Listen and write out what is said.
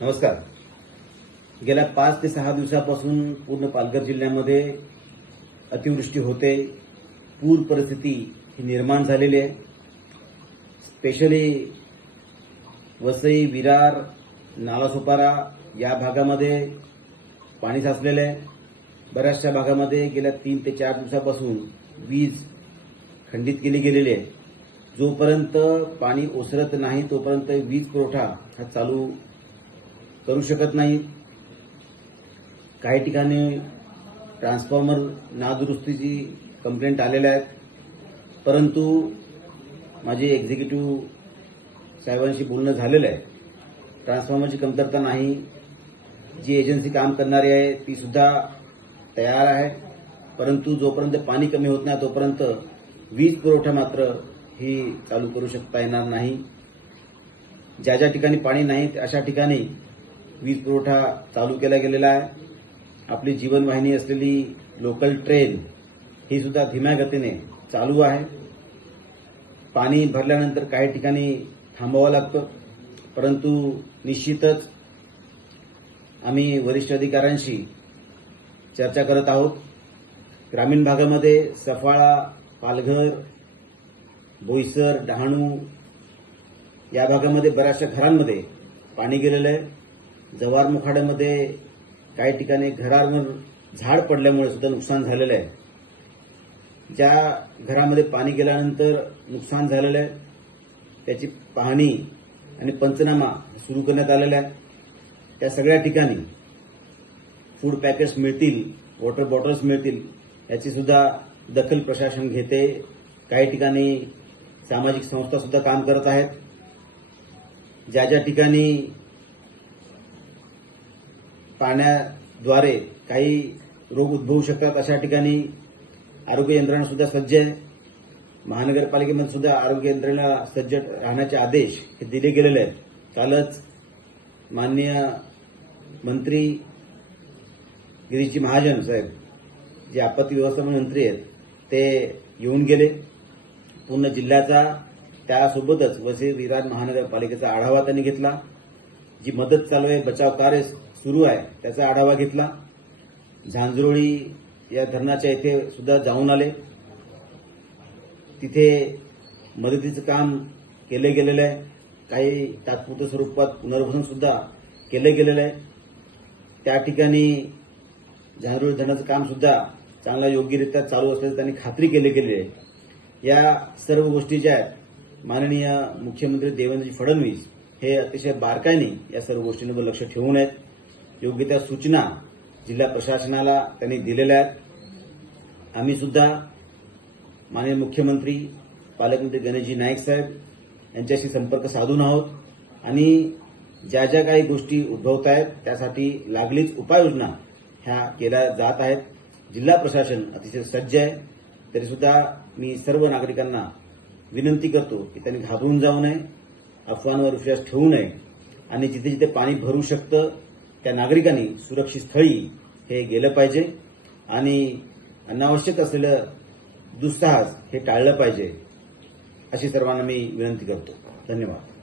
नमस्कार. गेल्या 5 ते 6 दिवसापासून पूर्ण पालघर जिल्ह्यामध्ये अतिवृष्टी होते. पूर परिस्थिती ही निर्माण झालेली आहे. स्पेशली वसई, विरार, नालासोपारा या भागामध्ये पाणी साचलेलं आहे. बऱ्याचशा भागामध्ये गेल्या 3 ते 4 दिवसापासून वीज खंडित केली गेलेली आहे. जोपर्यंत पाणी ओसरत नाही तोपर्यंत वीज पुरवठा हा चालू करू शकत नाही. काही ठिकाणी ट्रान्सफॉर्मर नादुरुस्तीची कंप्लेंट आलेल्या आहेत, परंतु माझे एक्झिक्युटिव्ह साहेबांशी बोलणं झालेलं आहे. ट्रान्सफॉर्मरची कमतरता नाही. जी एजन्सी काम करणारी आहे ती सुद्धा तयार आहे, परंतु जोपर्यंत पाणी कमी होत नाही तोपर्यंत वीज पुरवठा मात्र ही चालू करू शकता येणार नाही. ज्या ज्या ठिकाणी पाणी नाही अशा ठिकाणी वीज पुरवठा चालू केला गेलेला आहे. आपली जीवनवाहिनी असलेली लोकल ट्रेन ही सुद्धा धीम्या गतीने चालू आहे. पाणी भरल्यानंतर काही ठिकाणी थांबावं लागतं, परंतु निश्चितच आम्ही वरिष्ठ अधिकाऱ्यांशी चर्चा करत आहोत. ग्रामीण भागामध्ये सफाळा, पालघर, बोईसर, डहाणू या भागामध्ये बऱ्याचशा घरांमध्ये पाणी गेलेलं आहे. जव्हार मुखाड्यामध्ये काही ठिकाणी घरांवर झाड पडल्यामुळे सुद्धा नुकसान झालेलं आहे. ज्या घरामध्ये पाणी गेल्यानंतर नुकसान झालेलं आहे त्याची पाहणी आणि पंचनामा सुरू करण्यात आलेला आहे. त्या सगळ्या ठिकाणी फूड पॅकेट्स मिळतील, वॉटर बॉटल्स मिळतील याची सुद्धा दखल प्रशासन घेते. काही ठिकाणी सामाजिक संस्था सुद्धा काम करत आहेत. ज्या ज्या ठिकाणी पाण्याद्वारे काही रोग उद्भवू शकतात अशा ठिकाणी आरोग्य यंत्रणा सुद्धा सज्ज आहे. महानगरपालिकेमध्ये सुद्धा आरोग्य यंत्रणा सज्ज राहण्याचे आदेश हे दिले गेलेले आहेत. कालच माननीय मंत्री गिरीजी महाजन साहेब जे आपत्ती व्यवस्थापन मंत्री आहेत ते येऊन गेले. पूर्ण जिल्ह्याचा त्यासोबतच वसई विरार महानगरपालिकेचा आढावा त्यांनी घेतला. जी मदत चालू आहे, बचाव कार्य सुरू आहे त्याचा आढावा घेतला. झांझरोळी या धरणाच्या इथे सुद्धा जाऊन आले. तिथे मदतीचं काम केले गेलेलं आहे. काही तात्पुरत्या स्वरूपात पुनर्वसन सुद्धा केले गेलेलं आहे. त्या ठिकाणी झांझरोळी धरणाचं काम सुद्धा चांगल्या योग्यरित्या चालू असल्याचं त्यांनी खात्री केली गेलेली आहे. या सर्व गोष्टी ज्या आहेत माननीय मुख्यमंत्री देवेंद्रजी फडणवीस हे अतिशय बारकाईने या सर्व गोष्टींवर लक्ष ठेवून आहेत. योग्य त्या सूचना जिल्हा प्रशासनाला त्यांनी दिलेल्या आहेत. आम्ही सुद्धा माननीय मुख्यमंत्री, पालकमंत्री गणेशजी नाईक साहेब यांच्याशी संपर्क साधून आहोत आणि ज्या ज्या काही गोष्टी उद्भवत आहेत त्यासाठी लागलीच उपाययोजना ह्या केल्या जात आहेत. जिल्हा प्रशासन अतिशय सज्ज आहे. तरीसुद्धा मी सर्व नागरिकांना विनंती करतो की त्यांनी घाबरून जाऊ नये, अफवांवर विश्वास ठेवू नये आणि जिथे जिथे पाणी भरू शकतं त्या नागरिकांनी सुरक्षित स्थळी हे गेलं पाहिजे आणि अनावश्यक असलेलं दुस्साहस हे टाळलं पाहिजे अशी सर्वांना मी विनंती करतो. धन्यवाद.